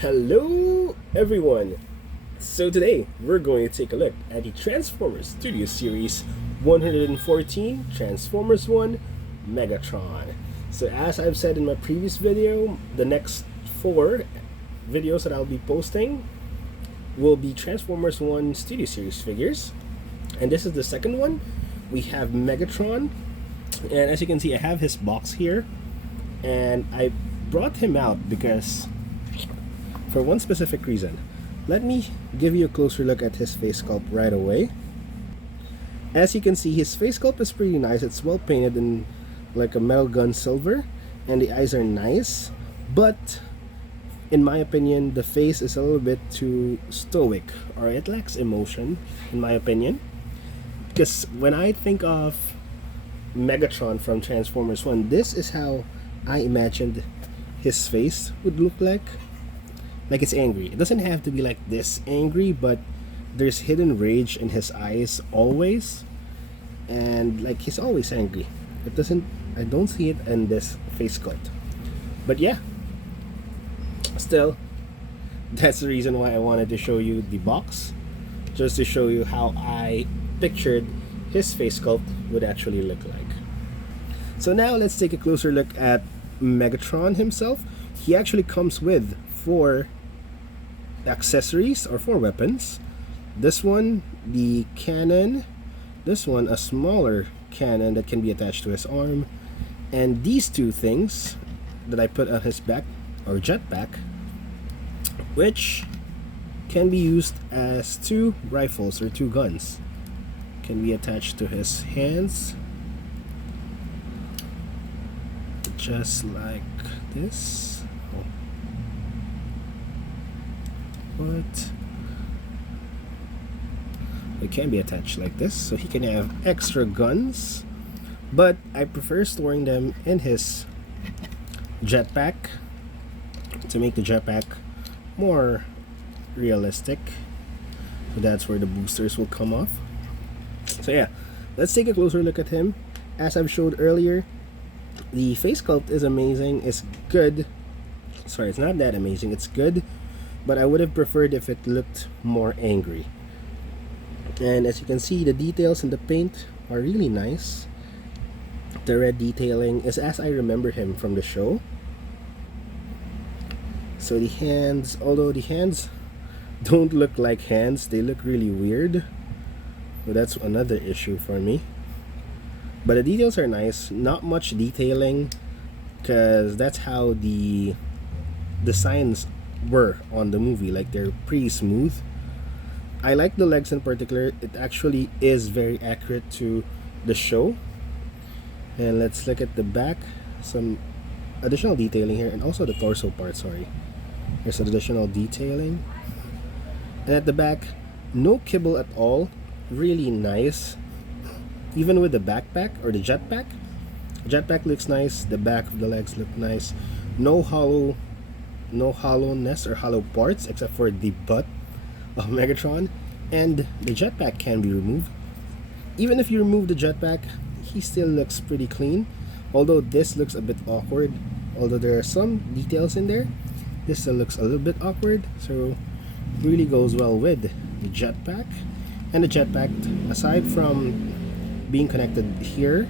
Hello everyone! So today we're going to take a look at the Transformers Studio Series 114 Transformers 1 Megatron. So as I've said in my previous video, the next 4 videos that I'll be posting will be Transformers 1 Studio Series figures. And this is the second one. We have Megatron, and as you can see I have his box here, and I brought him out because for one specific reason. Let me give you a closer look at his face sculpt right away. As you can see, his face sculpt is pretty nice. It's well painted in like a metal gun silver, and the eyes are nice, but in my opinion the face is a little bit too stoic, or it lacks emotion in my opinion, because when I think of Megatron from Transformers 1, this is how I imagined his face would look like it's angry. It doesn't have to be like this angry, but there's hidden rage in his eyes always, and like he's always angry. I don't see it in this face sculpt, but yeah, still, that's the reason why I wanted to show you the box, just to show you how I pictured his face sculpt would actually look like. So now let's take a closer look at Megatron himself. He actually comes with 4 accessories or 4 weapons. This one, the cannon. This one, a smaller cannon that can be attached to his arm. And these 2 things that I put on his back, or jetpack, which can be used as 2 rifles or 2 guns. Can be attached to his hands, just like this. But it can be attached like this, so he can have extra guns, but I prefer storing them in his jetpack to make the jetpack more realistic. So that's where the boosters will come off. So yeah, let's take a closer look at him. As I've showed earlier, the face sculpt is amazing. It's good. Sorry, it's not that amazing, it's good, but I would have preferred if it looked more angry. And as you can see, the details in the paint are really nice. The red detailing is as I remember him from the show. So the hands, although the hands don't look like hands, they look really weird. So that's another issue for me. But the details are nice. Not much detailing, because that's how the designs were on the movie. Like, they're pretty smooth. I like the legs in particular. It actually is very accurate to the show. And let's look at the back. Some additional detailing here, and also the torso part. Sorry, there's additional detailing. And at the back, no kibble at all. Really nice. Even with the backpack or the jetpack, looks nice. The back of the legs look nice. No hollowness or hollow parts except for the butt of Megatron, and the jetpack can be removed. Even if you remove the jetpack, he still looks pretty clean, although this looks a bit awkward. Although there are some details in there, this still looks a little bit awkward, so really goes well with the jetpack. And the jetpack, aside from being connected here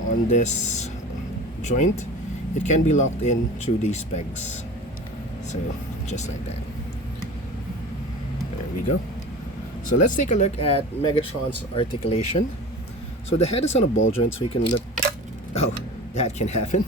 on this joint, it can be locked in through these pegs. So just like that. There we go. So let's take a look at Megatron's articulation. So the head is on a ball joint, so you can look. Oh, that can happen.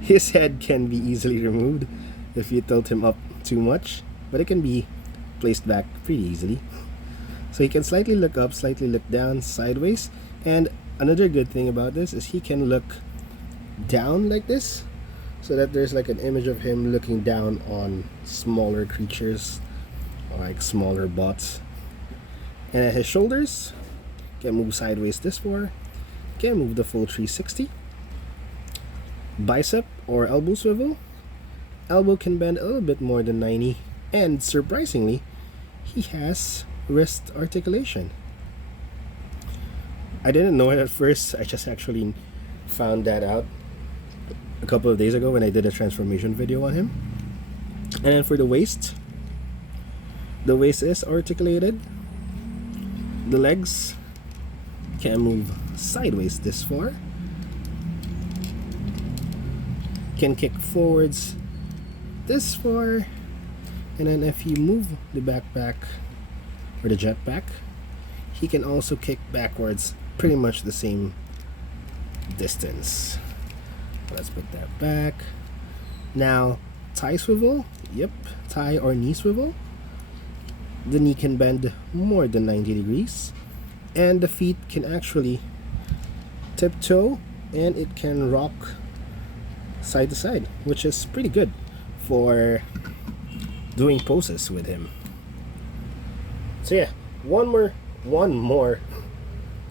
His head can be easily removed if you tilt him up too much, but it can be placed back pretty easily. So he can slightly look up, slightly look down, sideways. And another good thing about this is he can look down like this, so that there's like an image of him looking down on smaller creatures, like smaller bots. And at his shoulders, can move sideways this far, can move the full 360. Bicep or elbow swivel, elbow can bend a little bit more than 90, and surprisingly, he has wrist articulation. I didn't know it at first. I just actually found that out a couple of days ago when I did a transformation video on him. And then for the waist is articulated. The legs can move sideways this far, can kick forwards this far, and then if you move the backpack or the jetpack, he can also kick backwards pretty much the same distance. Let's put that back. Now, thigh swivel. Yep, thigh or knee swivel. The knee can bend more than 90 degrees, and the feet can actually tiptoe, and it can rock side to side, which is pretty good for doing poses with him. So yeah, one more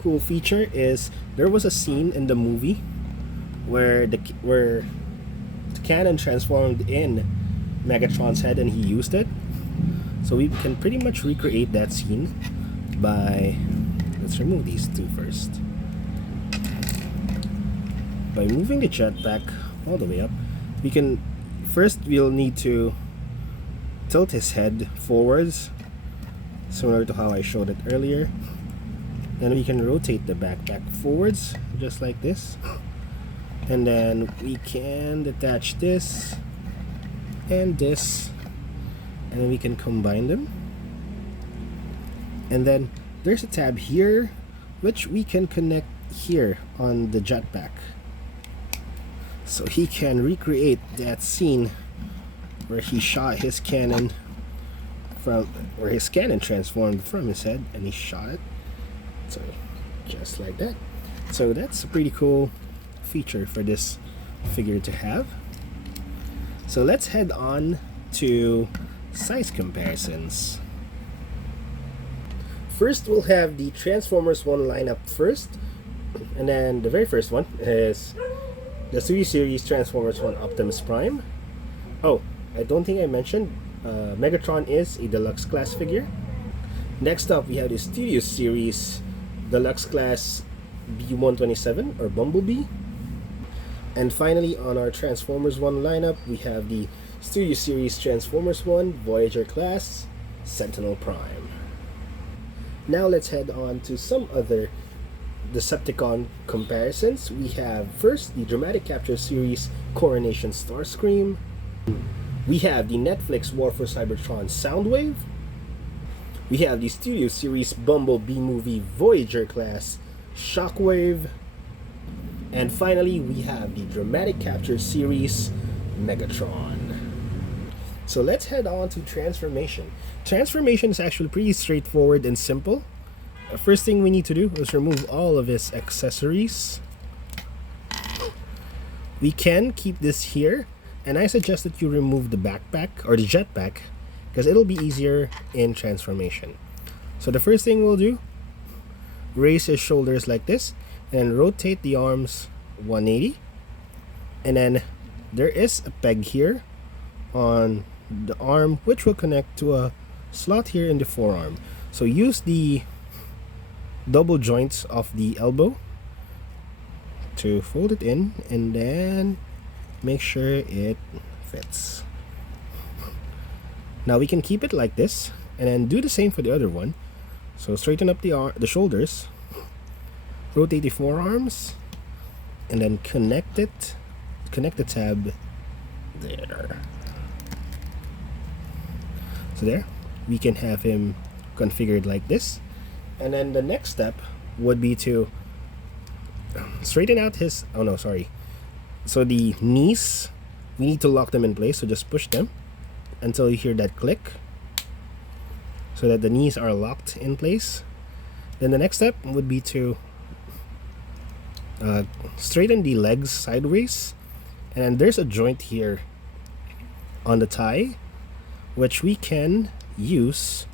cool feature is there was a scene in the movie where the cannon transformed in Megatron's head and he used it. So we can pretty much recreate that scene by, let's remove these two first. By moving the jetpack all the way up, we'll need to tilt his head forwards, similar to how I showed it earlier. Then we can rotate the backpack forwards, just like this. And then we can detach this and this, and then we can combine them. And then there's a tab here which we can connect here on the jetpack, so he can recreate that scene where he shot his cannon where his cannon transformed from his head and he shot it. So just like that. So that's a pretty cool feature for this figure to have. So let's head on to size comparisons. First, we'll have the Transformers 1 lineup first, and then the very first one is the Studio Series Transformers 1 Optimus Prime. Oh, I don't think I mentioned Megatron is a deluxe class figure. Next up, we have the Studio Series Deluxe Class B127 or Bumblebee. And finally, on our Transformers 1 lineup, we have the Studio Series Transformers 1 Voyager Class Sentinel Prime. Now let's head on to some other Decepticon comparisons. We have first the Dramatic Capture Series Coronation Starscream. We have the Netflix War for Cybertron Soundwave. We have the Studio Series Bumblebee Movie Voyager Class Shockwave. And finally, we have the Dramatic Capture Series Megatron. So let's head on to transformation. Transformation is actually pretty straightforward and simple. The first thing we need to do is remove all of his accessories. We can keep this here, and I suggest that you remove the backpack or the jetpack because it'll be easier in transformation. So the first thing we'll do, raise his shoulders like this and rotate the arms 180, and then there is a peg here on the arm which will connect to a slot here in the forearm. So use the double joints of the elbow to fold it in and then make sure it fits. Now we can keep it like this and then do the same for the other one. So straighten up the shoulders, rotate the forearms, and then connect the tab there. So there, we can have him configured like this. And then the next step would be to straighten out his, so the knees, we need to lock them in place, so just push them until you hear that click so that the knees are locked in place. Then the next step would be to straighten the legs sideways, and then there's a joint here on the thigh which we can use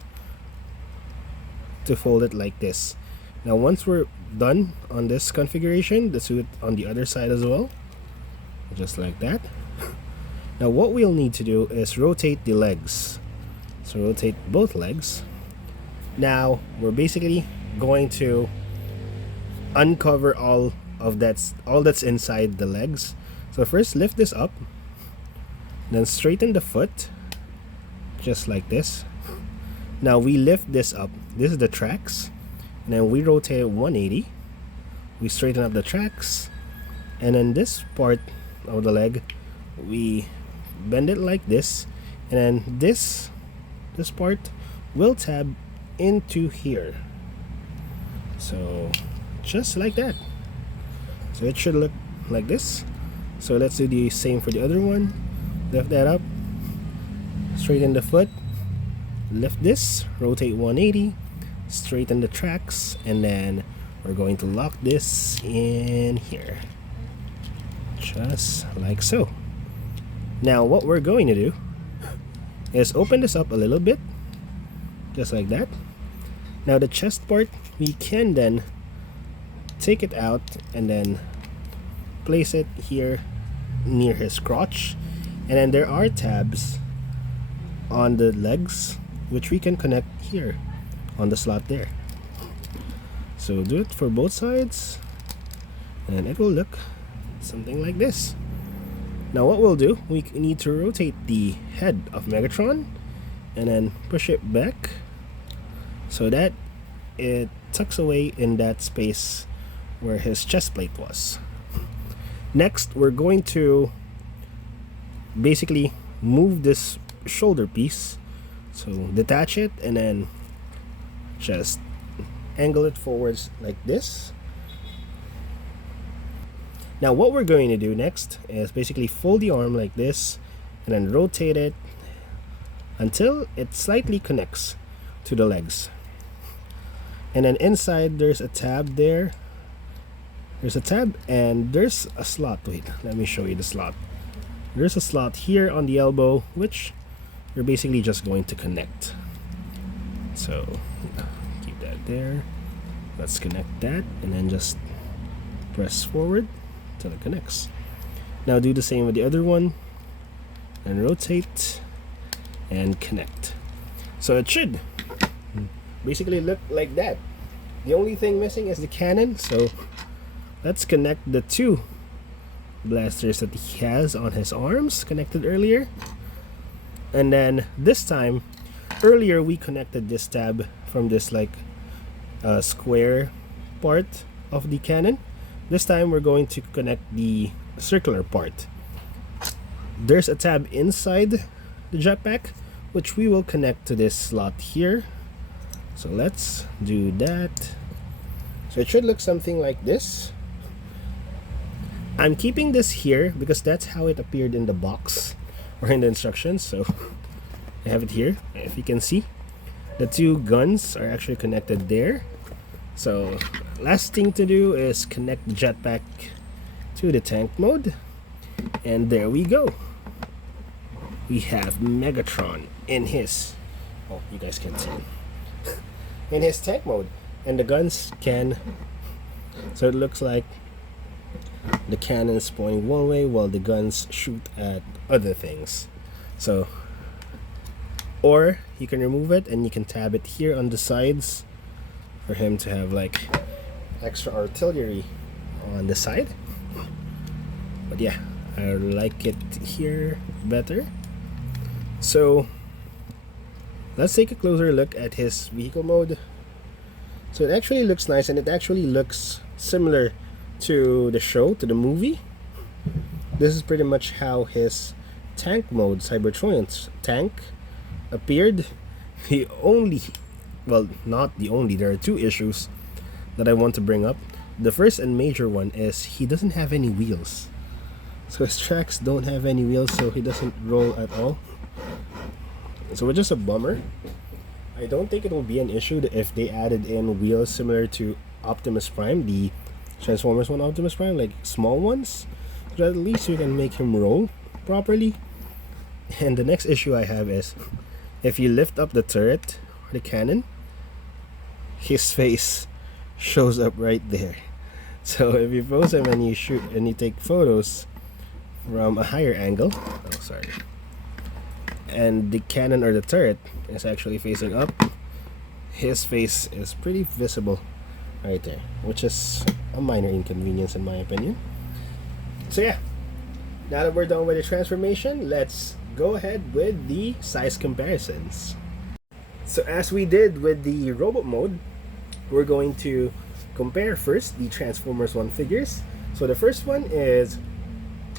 to fold it like this. Now once we're done on this configuration, let's do it on the other side as well, just like that. Now what we'll need to do is rotate the legs. So rotate both legs. Now we're basically going to uncover all that's inside the legs. So first lift this up, then straighten the foot, just like this. Now we lift this up. This is the tracks, and then we rotate it 180. We straighten up the tracks, and then this part of the leg, we bend it like this, and then this part will tab into here. So just like that. So it should look like this. So let's do the same for the other one. Lift that up, straighten the foot, lift this, rotate 180, straighten the tracks, and then we're going to lock this in here, just like so. Now what we're going to do is open this up a little bit, just like that. Now the chest part, we can then take it out and then place it here near his crotch, and then there are tabs on the legs which we can connect here on the slot there. So do it for both sides, and it will look something like this. Now what we'll do, we need to rotate the head of Megatron and then push it back so that it tucks away in that space where his chest plate was. Next, we're going to basically move this shoulder piece. So detach it and then just angle it forwards like this. Now what we're going to do next is basically fold the arm like this and then rotate it until it slightly connects to the legs. And then inside there's a tab there. There's a tab and there's a slot. Wait, let me show you the slot. There's a slot here on the elbow which you're basically just going to connect. So keep that there. Let's connect that and then just press forward till it connects. Now do the same with the other one and rotate and connect. So it should basically look like that. The only thing missing is the cannon, so let's connect the two blasters that he has on his arms connected earlier. And then this time, earlier we connected this tab from this like square part of the cannon. This time we're going to connect the circular part. There's a tab inside the jetpack which we will connect to this slot here. So let's do that. So it should look something like this. I'm keeping this here because that's how it appeared in the box or in the instructions. So I have it here. If you can see, the two guns are actually connected there. So last thing to do is connect the jetpack to the tank mode, and there we go. We have Megatron in his, oh, you guys can't see him, in his tank mode, and the guns can, so it looks like the cannon's pointing one way while the guns shoot at other things. So, or you can remove it and you can tab it here on the sides for him to have like extra artillery on the side. But yeah, I like it here better. So let's take a closer look at his vehicle mode. So it actually looks nice, and it actually looks similar to the show, to the movie. This is pretty much how his tank mode, Cybertron's tank, appeared. The only, well, not the only, there are two issues that I want to bring up. The first and major one is he doesn't have any wheels. So his tracks don't have any wheels, so he doesn't roll at all. So it's just a bummer. I don't think it will be an issue if they added in wheels similar to Optimus Prime, the Transformers 1 Optimus Prime, like small ones, so at least you can make him roll properly. And the next issue I have is if you lift up the turret or the cannon, his face shows up right there. So if you pose him and you shoot and you take photos from a higher angle, oh sorry, and the cannon or the turret is actually facing up, his face is pretty visible right there, which is a minor inconvenience in my opinion. So yeah, now that we're done with the transformation, let's go ahead with the size comparisons. So as we did with the robot mode, we're going to compare first the Transformers 1 figures. So the first one is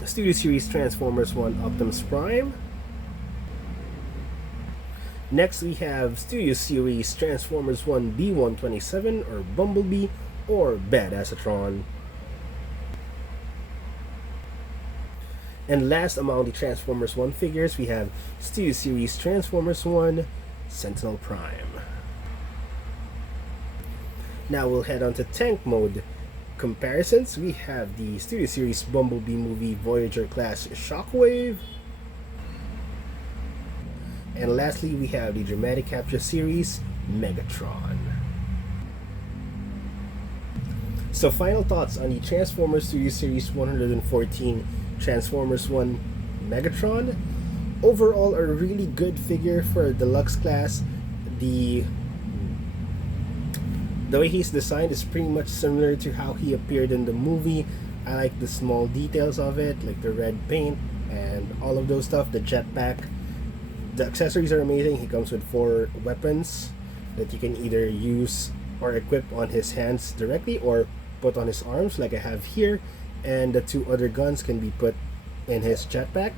Studio Series Transformers 1 Optimus Prime. Next we have Studio Series Transformers 1 B127 or Bumblebee or Badassatron. And last among the Transformers 1 figures, we have Studio Series Transformers 1 Sentinel Prime. Now we'll head on to tank mode comparisons. We have the Studio Series Bumblebee movie Voyager class Shockwave. And lastly, we have the Dramatic Capture series Megatron. So final thoughts on the Transformers Studio Series 114 Transformers 1 Megatron. Overall, a really good figure for deluxe class. The way he's designed is pretty much similar to how he appeared in the movie. I like the small details of it, like the red paint and all of those stuff. The jetpack. The accessories are amazing. He comes with 4 weapons that you can either use or equip on his hands directly or put on his arms like I have here, and the 2 other guns can be put in his jetpack.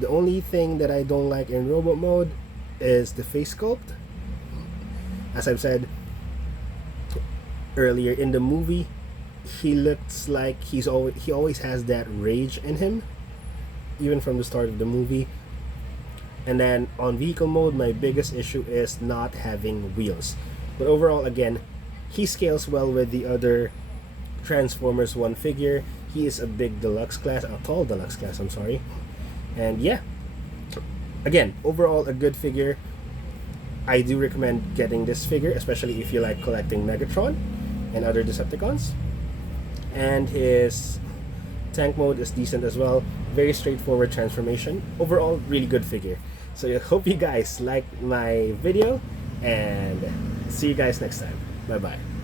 The only thing that I don't like in robot mode is the face sculpt. As I've said earlier, in the movie he looks like he always has that rage in him, even from the start of the movie. And then on vehicle mode, my biggest issue is not having wheels. But overall, again, he scales well with the other Transformers 1 figure. He is a big deluxe class, a tall deluxe class, I'm sorry. And yeah, again, overall a good figure. I do recommend getting this figure, especially if you like collecting Megatron and other Decepticons. And his tank mode is decent as well. Very straightforward transformation. Overall, really good figure. So I hope you guys liked my video, and see you guys next time. Bye bye.